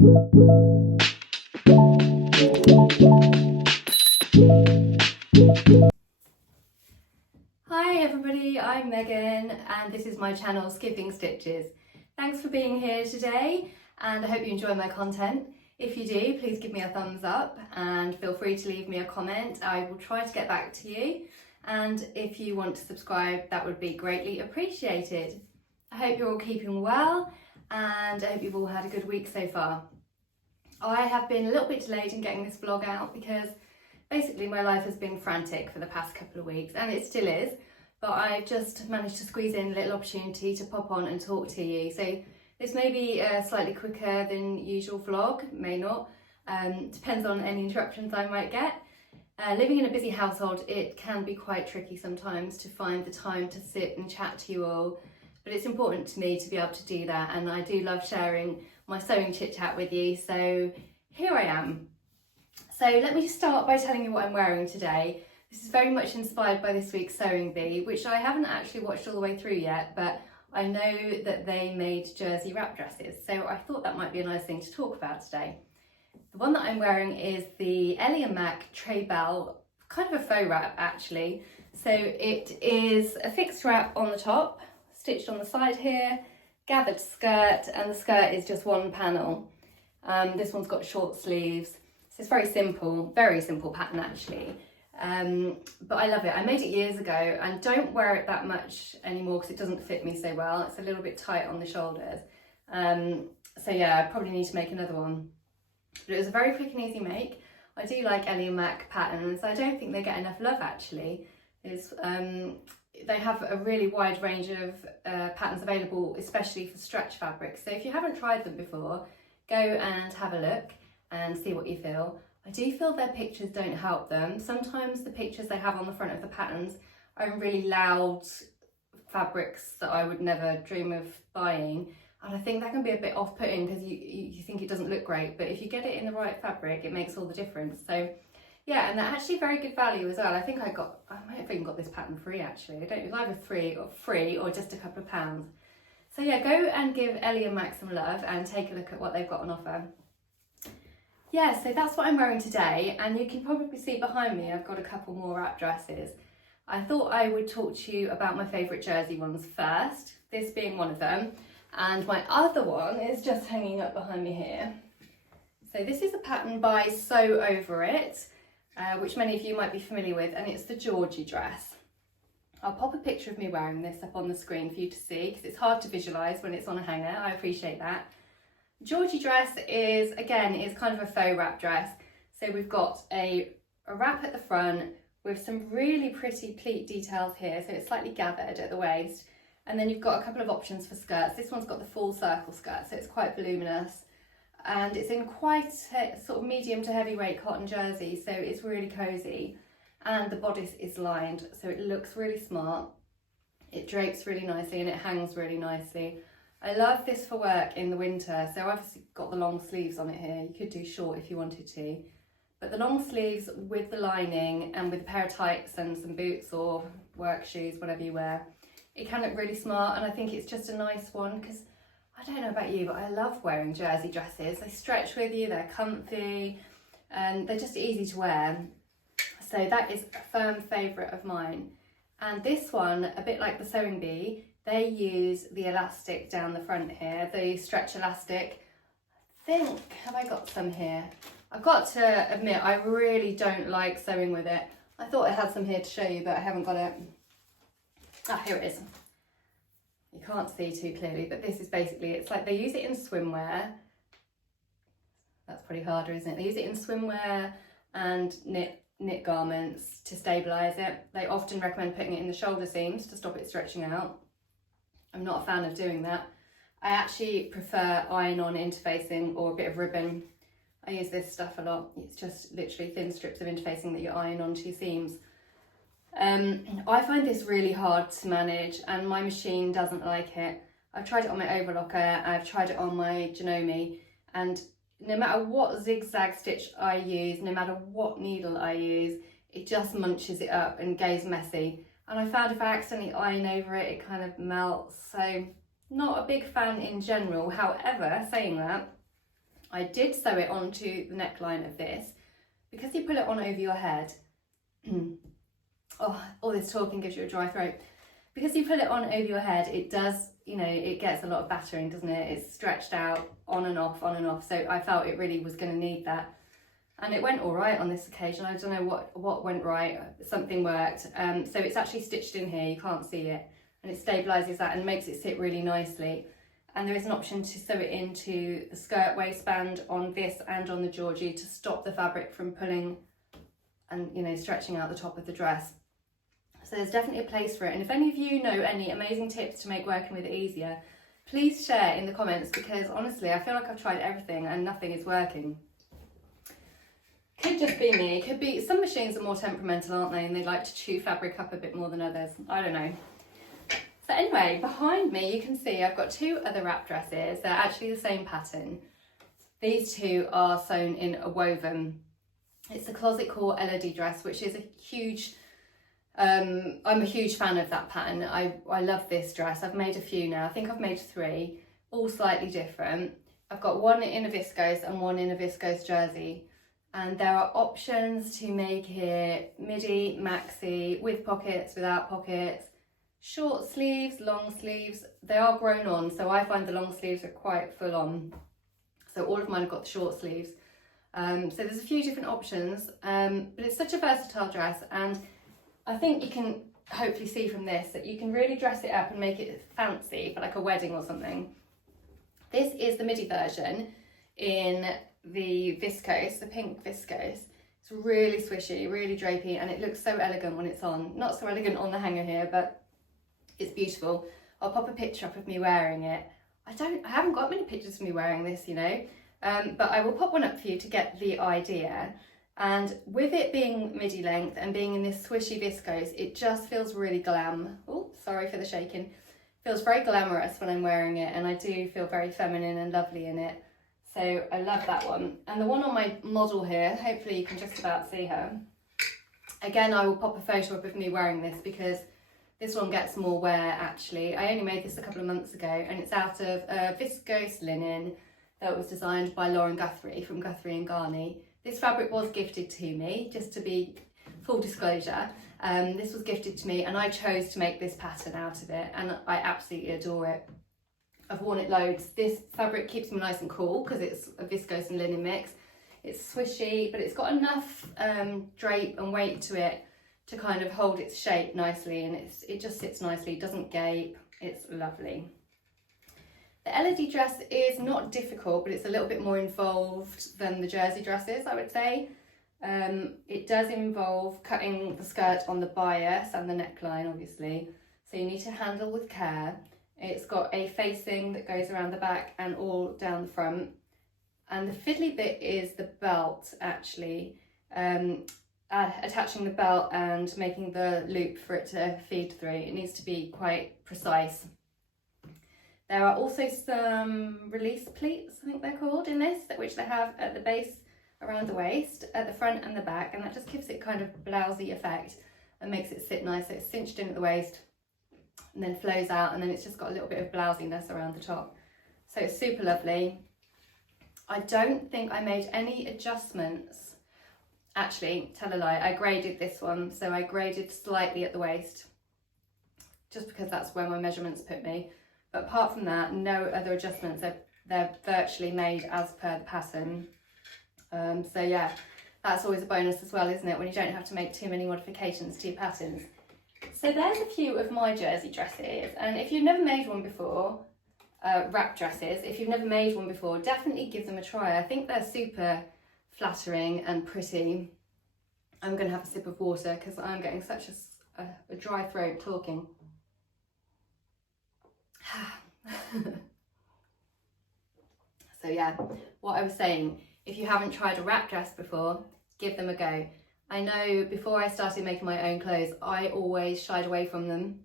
Hi everybody, I'm Megan and this is my channel Skipping Stitches. Thanks for being here today and I hope you enjoy my content. If you do, please give me a thumbs up and feel free to leave me a comment. I will try to get back to you, and if you want to subscribe, that would be greatly appreciated. I hope you're all keeping well and I hope you've all had a good week so far. I have been a little bit delayed in getting this vlog out because basically my life has been frantic for the past couple of weeks, and it still is, but I've just managed to squeeze in a little opportunity to pop on and talk to you. So this may be a slightly quicker than usual vlog, may not, depends on any interruptions I might get. Living in a busy household, it can be quite tricky sometimes to find the time to sit and chat to you all, but it's important to me to be able to do that, and I do love sharing my sewing chit chat with you, so here I am. So let me start by telling you what I'm wearing today. This is very much inspired by this week's Sewing Bee, which I haven't actually watched all the way through yet, but I know that they made jersey wrap dresses, so I thought that might be a nice thing to talk about today. The one that I'm wearing is the Ellie & Mac Tray Bell, kind of a faux wrap actually. So it is a fixed wrap on the top, stitched on the side here, gathered skirt, and the skirt is just one panel. This one's got short sleeves. So it's very simple pattern actually. But I love it. I made it years ago and don't wear it that much anymore because it doesn't fit me so well. It's a little bit tight on the shoulders. So yeah, I probably need to make another one. But it was a very quick and easy make. I do like Ellie & Mac patterns. I don't think they get enough love actually. They have a really wide range of patterns available, especially for stretch fabrics. So if you haven't tried them before, go and have a look and see what you feel. I do feel their pictures don't help them. Sometimes the pictures they have on the front of the patterns are in really loud fabrics that I would never dream of buying. And I think that can be a bit off-putting because you think it doesn't look great, but if you get it in the right fabric, it makes all the difference. So yeah, and they're actually very good value as well. I might have even got this pattern free actually. It was either free or just a couple of pounds. So yeah, go and give Ellie & Mac some love and take a look at what they've got on offer. Yeah, so that's what I'm wearing today, and you can probably see behind me I've got a couple more wrap dresses. I thought I would talk to you about my favourite jersey ones first, this being one of them, and my other one is just hanging up behind me here. So this is a pattern by Sew Over It, which many of you might be familiar with, and it's the Georgie Dress. I'll pop a picture of me wearing this up on the screen for you to see, because it's hard to visualise when it's on a hanger. I appreciate that. Georgie Dress is kind of a faux wrap dress. So we've got a wrap at the front with some really pretty pleat details here, so it's slightly gathered at the waist, and then you've got a couple of options for skirts. This one's got the full circle skirt, so it's quite voluminous, and it's in quite a sort of medium to heavyweight cotton jersey, so it's really cosy, and the bodice is lined, so it looks really smart. It drapes really nicely and it hangs really nicely. I love this for work in the winter, so I've obviously got the long sleeves on it here. You could do short if you wanted to, but the long sleeves with the lining and with a pair of tights and some boots or work shoes, whatever you wear, it can look really smart, and I think it's just a nice one because I don't know about you, but I love wearing jersey dresses. They stretch with you, they're comfy, and they're just easy to wear. So that is a firm favourite of mine. And this one, a bit like the Sewing Bee, they use the elastic down the front here, the stretch elastic. Have I got some here? I've got to admit, I really don't like sewing with it. I thought I had some here to show you, but I haven't got it. Ah, here it is. You can't see too clearly, but this is basically, it's like they use it in swimwear. That's pretty harder, isn't it? They use it in swimwear and knit garments to stabilise it. They often recommend putting it in the shoulder seams to stop it stretching out. I'm not a fan of doing that. I actually prefer iron-on interfacing or a bit of ribbon. I use this stuff a lot. It's just literally thin strips of interfacing that you iron onto your seams. I find this really hard to manage and my machine doesn't like it. I've tried it on my overlocker, I've tried it on my Janome, and no matter what zigzag stitch I use, no matter what needle I use, it just munches it up and goes messy. And I found if I accidentally iron over it, it kind of melts. So not a big fan in general. However, saying that, I did sew it onto the neckline of this because you pull it on over your head. Oh, all this talking gives you a dry throat. Because you put it on over your head, it does, you know, it gets a lot of battering, doesn't it? It's stretched out on and off, on and off. So I felt it really was going to need that. And it went all right on this occasion. I don't know what went right. Something worked. So it's actually stitched in here. You can't see it. And it stabilises that and makes it sit really nicely. And there is an option to sew it into the skirt waistband on this and on the Georgie to stop the fabric from pulling and, you know, stretching out the top of the dress. So there's definitely a place for it. And if any of you know any amazing tips to make working with it easier, please share in the comments, because honestly, I feel like I've tried everything and nothing is working. Could just be me. Could be, some machines are more temperamental, aren't they? And they like to chew fabric up a bit more than others. I don't know. So anyway, behind me, you can see I've got two other wrap dresses. They're actually the same pattern. These two are sewn in a woven. It's the Closetcore LD dress, which is a huge, I'm a huge fan of that pattern. I love this dress. I've made a few now. I think I've made 3, all slightly different. I've got one in a viscose and one in a viscose jersey. And there are options to make here midi, maxi, with pockets, without pockets, short sleeves, long sleeves. They are grown on, so I find the long sleeves are quite full on. So all of mine have got the short sleeves. So there's a few different options, but it's such a versatile dress, and I think you can hopefully see from this that you can really dress it up and make it fancy for like a wedding or something. This is the midi version in the viscose, the pink viscose. It's really swishy, really drapey, and it looks so elegant when it's on. Not so elegant on the hanger here, but it's beautiful. I'll pop a picture up of me wearing it. I haven't got many pictures of me wearing this, you know, but I will pop one up for you to get the idea. And with it being midi length and being in this swishy viscose, it just feels really glam. Oh, sorry for the shaking. Feels very glamorous when I'm wearing it, and I do feel very feminine and lovely in it. So I love that one. And the one on my model here, hopefully you can just about see her. Again, I will pop a photo up of me wearing this because this one gets more wear actually. I only made this a couple of months ago, and it's out of viscose linen that was designed by Lauren Guthrie from Guthrie & Garney. This fabric was gifted to me, just to be full disclosure. This was gifted to me and I chose to make this pattern out of it, and I absolutely adore it. I've worn it loads. This fabric keeps me nice and cool because it's a viscose and linen mix. It's swishy, but it's got enough drape and weight to it to kind of hold its shape nicely, and it just sits nicely, it doesn't gape. It's lovely. The Elodie dress is not difficult, but it's a little bit more involved than the jersey dresses, I would say. It does involve cutting the skirt on the bias and the neckline, obviously. So you need to handle with care. It's got a facing that goes around the back and all down the front. And the fiddly bit is the belt, actually. Attaching the belt and making the loop for it to feed through. It needs to be quite precise. There are also some release pleats, I think they're called, in this, which they have at the base around the waist, at the front and the back, and that just gives it kind of blousy effect and makes it sit nice. So it's cinched in at the waist and then flows out, and then it's just got a little bit of blousiness around the top. So it's super lovely. I don't think I made any adjustments. Actually, tell a lie, I graded this one, so I graded slightly at the waist, just because that's where my measurements put me. But apart from that, no other adjustments. They're virtually made as per the pattern. So yeah, that's always a bonus as well, isn't it, when you don't have to make too many modifications to your patterns. So there's a few of my jersey dresses, and if you've never made one before, wrap dresses, if you've never made one before, definitely give them a try. I think they're super flattering and pretty. I'm going to have a sip of water because I'm getting such a dry throat talking. So yeah, what I was saying, if you haven't tried a wrap dress before, give them a go. I know before I started making my own clothes, I always shied away from them.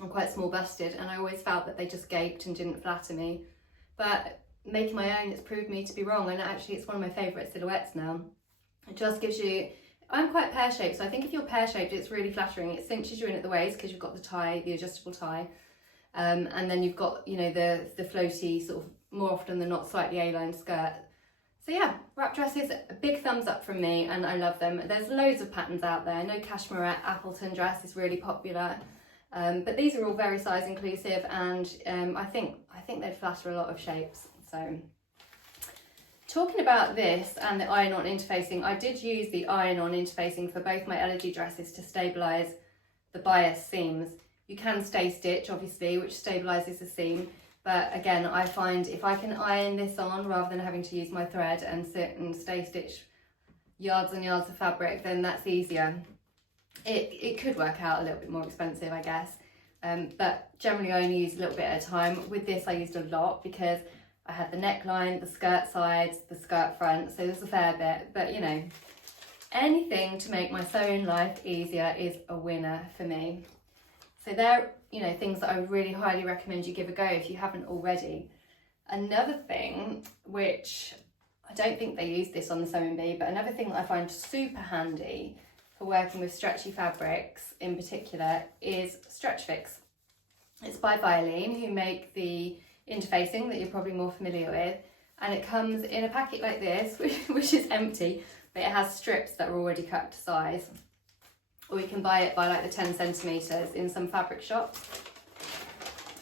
I'm quite small busted, and I always felt that they just gaped and didn't flatter me. But making my own, it's proved me to be wrong, and actually it's one of my favourite silhouettes now. It just gives you, I'm quite pear-shaped, so I think if you're pear-shaped, it's really flattering. It cinches you in at the waist because you've got the tie, the adjustable tie. And then you've got, you know, the floaty sort of, more often than not, slightly A-line skirt. So yeah, wrap dresses, a big thumbs up from me, and I love them. There's loads of patterns out there. I know Cashmere Appleton dress is really popular, but these are all very size inclusive, and I think they'd flatter a lot of shapes. So talking about this and the iron-on interfacing, I did use the iron-on interfacing for both my Elodie dresses to stabilise the bias seams. You can stay stitch, obviously, which stabilises the seam. But again, I find if I can iron this on rather than having to use my thread and sit and stay stitch yards and yards of fabric, then that's easier. It could work out a little bit more expensive, I guess. But generally I only use a little bit at a time. With this I used a lot because I had the neckline, the skirt sides, the skirt front, so there's a fair bit. But you know, anything to make my sewing life easier is a winner for me. So they're, you know, things that I would really highly recommend you give a go if you haven't already. Another thing, which I don't think they use this on the Sewing Bee, but another thing that I find super handy for working with stretchy fabrics in particular is Stretch Fix. It's by Violene, who make the interfacing that you're probably more familiar with, and it comes in a packet like this, which is empty, but it has strips that are already cut to size. Or you can buy it by like the 10 centimetres in some fabric shops.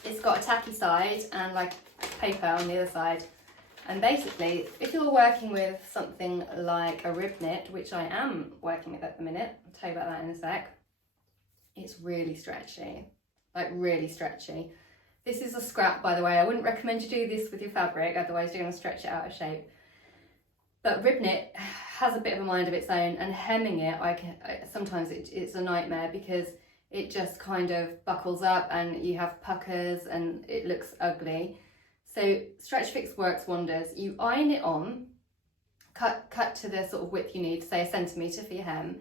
It's got a tacky side and like paper on the other side. And basically, if you're working with something like a rib knit, which I am working with at the minute, I'll tell you about that in a sec, it's really stretchy, like really stretchy. This is a scrap, by the way. I wouldn't recommend you do this with your fabric, otherwise you're going to stretch it out of shape. But rib knit has a bit of a mind of its own, and hemming it, sometimes it's a nightmare because it just kind of buckles up and you have puckers and it looks ugly. So Stretch Fix works wonders. You iron it on, cut to the sort of width you need, say 1 centimetre for your hem.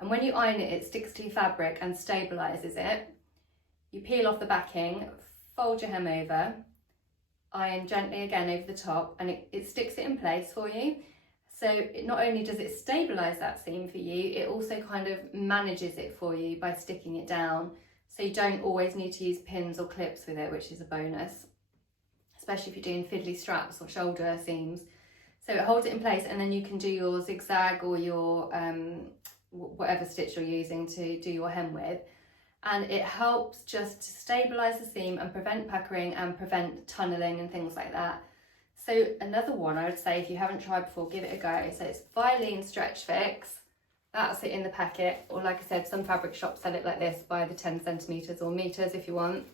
And when you iron it, it sticks to your fabric and stabilises it. You peel off the backing, fold your hem over, iron gently again over the top, and it sticks it in place for you. So not only does it stabilise that seam for you, it also kind of manages it for you by sticking it down. So you don't always need to use pins or clips with it, which is a bonus, especially if you're doing fiddly straps or shoulder seams. So it holds it in place, and then you can do your zigzag or your whatever stitch you're using to do your hem with. And it helps just to stabilise the seam and prevent puckering and prevent tunnelling and things like that. So another one I would say, if you haven't tried before, give it a go. So it's Violene Stretch Fix. That's it in the packet. Or like I said, some fabric shops sell it like this by the 10 centimetres or metres if you want.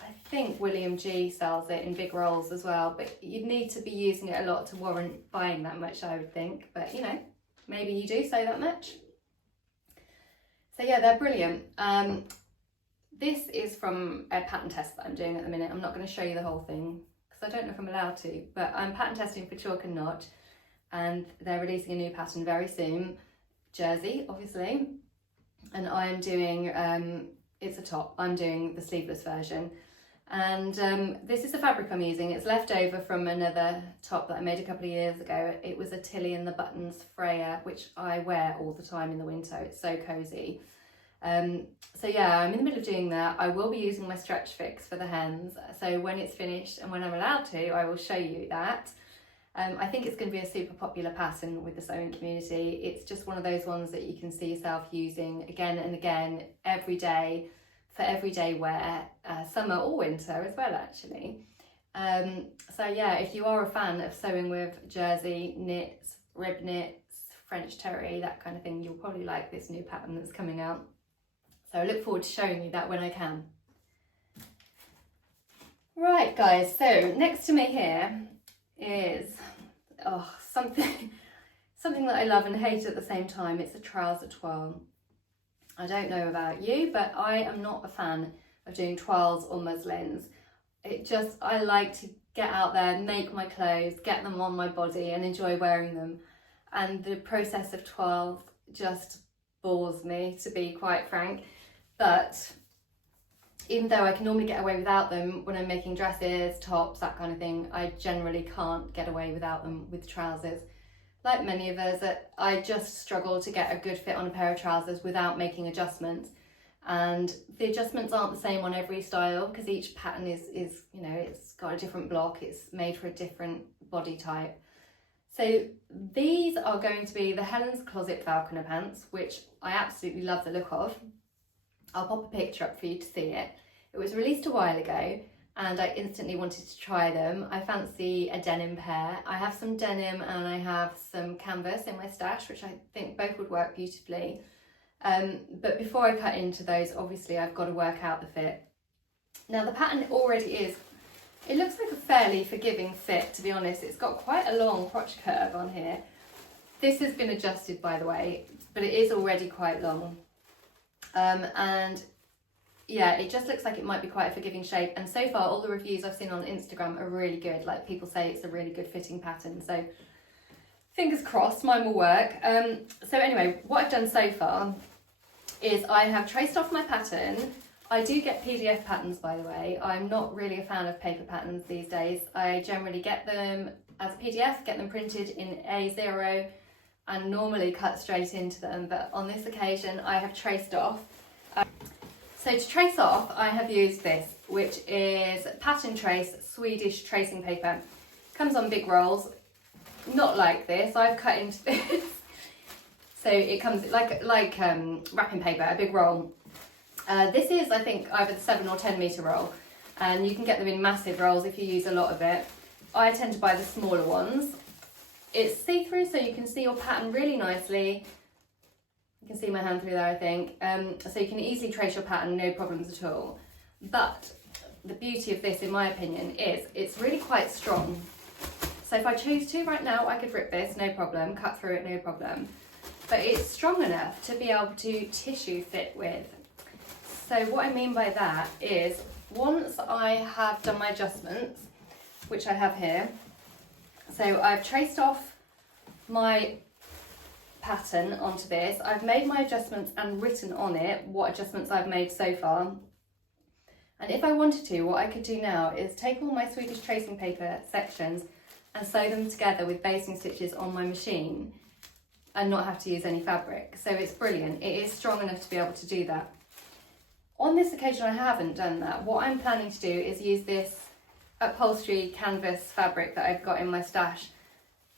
I think William G sells it in big rolls as well, but you'd need to be using it a lot to warrant buying that much, I would think. But you know, maybe you do sew that much. So yeah, they're brilliant. This is from a pattern test that I'm doing at the minute. I'm not going to show you the whole thing because I don't know if I'm allowed to, but I'm pattern testing for Chalk and Notch, and they're releasing a new pattern very soon. Jersey, obviously, and I am doing, it's a top, I'm doing the sleeveless version. And this is the fabric I'm using. It's left over from another top that I made a couple of years ago. It was a Tilly and the Buttons Freya, which I wear all the time in the winter. It's so cozy. So yeah, I'm in the middle of doing that. I will be using my Stretch Fix for the hems. So when it's finished and when I'm allowed to, I will show you that. I think it's going to be a super popular pattern with the sewing community. It's just one of those ones that you can see yourself using again and again every day for everyday wear, summer or winter as well, actually. So yeah, if you are a fan of sewing with jersey knits, rib knits, French terry, that kind of thing, you'll probably like this new pattern that's coming out. So I look forward to showing you that when I can. Right guys, so next to me here is something that I love and hate at the same time. It's a trouser toile. I don't know about you, but I am not a fan of doing toiles or muslins. I like to get out there, make my clothes, get them on my body and enjoy wearing them. And the process of toiles just bores me, to be quite frank. But even though I can normally get away without them when I'm making dresses, tops, that kind of thing, I generally can't get away without them with trousers. Like many of us, I just struggle to get a good fit on a pair of trousers without making adjustments. And the adjustments aren't the same on every style because each pattern is, you know, it's got a different block, it's made for a different body type. So these are going to be the Helen's Closet Falconer pants, which I absolutely love the look of. I'll pop a picture up for you to see it. It was released a while ago and I instantly wanted to try them. I fancy a denim pair. I have some denim and I have some canvas in my stash, which I think both would work beautifully. But before I cut into those, obviously I've got to work out the fit. Now the pattern already is, it looks like a fairly forgiving fit, to be honest. It's got quite a long crotch curve on here. This has been adjusted, by the way, but it is already quite long. And yeah, it just looks like it might be quite a forgiving shape. And so far, all the reviews I've seen on Instagram are really good. Like, people say it's a really good fitting pattern. So fingers crossed, mine will work. So anyway, what I've done so far is I have traced off my pattern. I do get PDF patterns, by the way. I'm not really a fan of paper patterns these days. I generally get them as a PDF, get them printed in A0 and normally cut straight into them. But on this occasion, I have traced off. So to trace off, I have used this, which is Pattern Trace Swedish tracing paper. Comes on big rolls, not like this. I've cut into this. So it comes like wrapping paper, a big roll. This is, I think, either the 7 or 10 metre roll, and you can get them in massive rolls if you use a lot of it. I tend to buy the smaller ones. It's see-through, so you can see your pattern really nicely. You can see my hand through there, I think. So you can easily trace your pattern, no problems at all. But the beauty of this, in my opinion, is it's really quite strong. So if I choose to right now, I could rip this, no problem, cut through it, no problem. But it's strong enough to be able to tissue fit with. So what I mean by that is, once I have done my adjustments, which I have here, so I've traced off my pattern onto this, I've made my adjustments and written on it what adjustments I've made so far. And if I wanted to, what I could do now is take all my Swedish tracing paper sections and sew them together with basting stitches on my machine and not have to use any fabric. So it's brilliant. It is strong enough to be able to do that. On this occasion, I haven't done that. What I'm planning to do is use this upholstery canvas fabric that I've got in my stash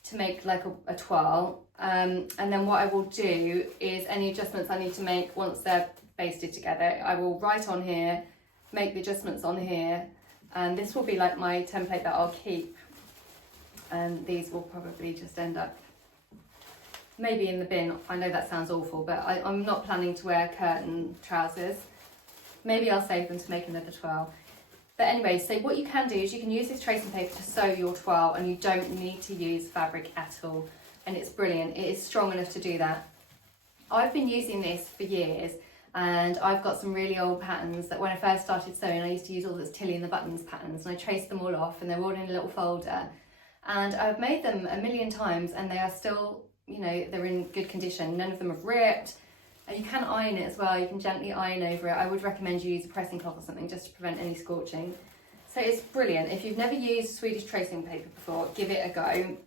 to make like a toile. And then what I will do is any adjustments I need to make once they're basted together, I will write on here, make the adjustments on here, and this will be like my template that I'll keep. And these will probably just end up maybe in the bin. I know that sounds awful, but I'm not planning to wear curtain trousers. Maybe I'll save them to make another toile. But anyway, so what you can do is you can use this tracing paper to sew your toile and you don't need to use fabric at all. And it's brilliant. It is strong enough to do that. I've been using this for years and I've got some really old patterns that when I first started sewing, I used to use all those Tilly and the Buttons patterns, and I traced them all off and they're all in a little folder. And I've made them a million times and they are still, you know, they're in good condition. None of them have ripped. And you can iron it as well. You can gently iron over it. I would recommend you use a pressing cloth or something just to prevent any scorching. So it's brilliant. If you've never used Swedish tracing paper before, give it a go.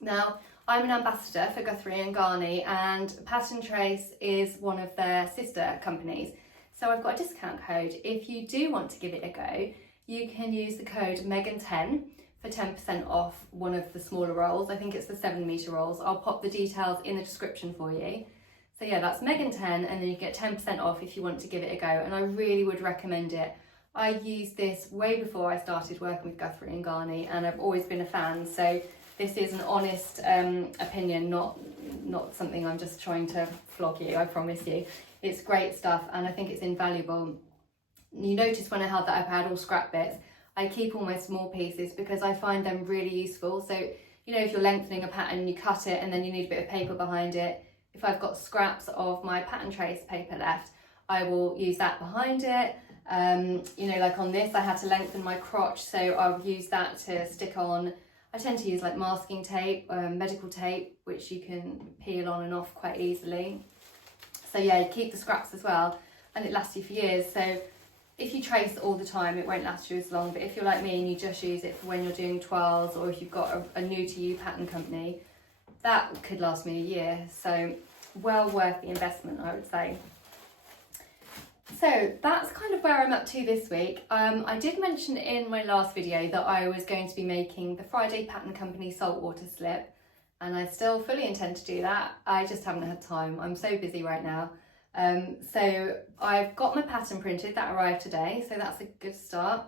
Now, I'm an ambassador for Guthrie and Garney, and Pattern Trace is one of their sister companies. So I've got a discount code. If you do want to give it a go, you can use the code Megan10 for 10% off one of the smaller rolls. I think it's the 7 metre rolls. I'll pop the details in the description for you. So yeah, that's Megan10, and then you get 10% off if you want to give it a go, and I really would recommend it. I used this way before I started working with Guthrie and Garney, and I've always been a fan, so this is an honest opinion, not something I'm just trying to flog you, I promise you. It's great stuff, and I think it's invaluable. You notice when I had that, I've had all scrap bits. I keep all my small pieces because I find them really useful. So, you know, if you're lengthening a pattern, you cut it and then you need a bit of paper behind it. If I've got scraps of my pattern trace paper left, I will use that behind it. You know, like on this, I had to lengthen my crotch, so I'll use that to stick on. I tend to use like masking tape, medical tape, which you can peel on and off quite easily. So yeah, you keep the scraps as well, and it lasts you for years. So if you trace all the time, it won't last you as long. But if you're like me and you just use it for when you're doing toiles, or if you've got a new to you pattern company, that could last me a year. So well worth the investment, I would say. So that's kind of where I'm up to this week. I did mention in my last video that I was going to be making the Friday Pattern Company saltwater slip. and I still fully intend to do that. I just haven't had time. I'm so busy right now. So I've got my pattern printed that arrived today, so that's a good start.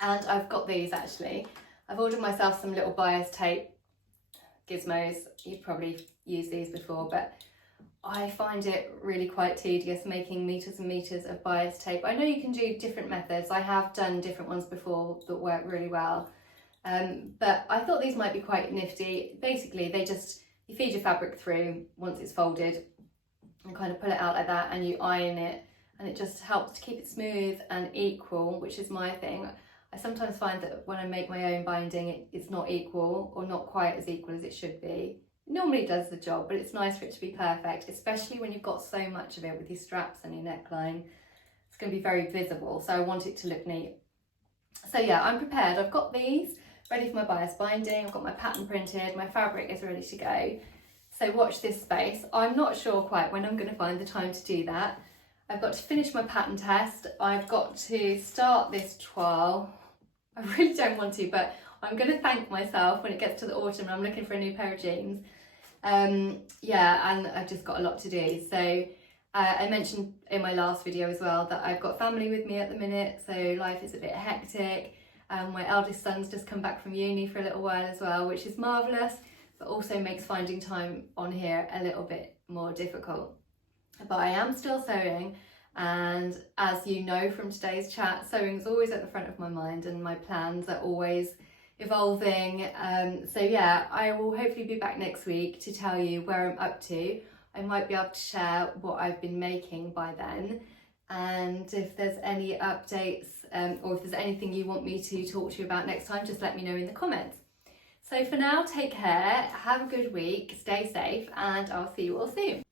And I've got these actually. I've ordered myself some little bias tape gizmos. You've probably used these before, but I find it really quite tedious making meters and meters of bias tape. I know you can do different methods. I have done different ones before that work really well. But I thought these might be quite nifty. Basically, you feed your fabric through once it's folded and kind of pull it out like that, and you iron it, and it just helps to keep it smooth and equal, which is my thing. I sometimes find that when I make my own binding, it's not equal, or not quite as equal as it should be. It normally does the job, but it's nice for it to be perfect, especially when you've got so much of it with your straps and your neckline. It's going to be very visible, so I want it to look neat. So yeah, I'm prepared. I've got these ready for my bias binding. I've got my pattern printed. My fabric is ready to go. So watch this space. I'm not sure quite when I'm going to find the time to do that. I've got to finish my pattern test. I've got to start this toile. I really don't want to, but I'm going to thank myself when it gets to the autumn and I'm looking for a new pair of jeans. Yeah, and I've just got a lot to do. So I mentioned in my last video as well that I've got family with me at the minute, so life is a bit hectic. My eldest son's just come back from uni for a little while as well, which is marvellous, but also makes finding time on here a little bit more difficult. But I am still sewing, and as you know from today's chat, sewing is always at the front of my mind and my plans are always evolving. So yeah, I will hopefully be back next week to tell you where I'm up to. I might be able to share what I've been making by then, and if there's any updates or if there's anything you want me to talk to you about next time, just let me know in the comments. So for now, take care, have a good week, stay safe, and I'll see you all soon.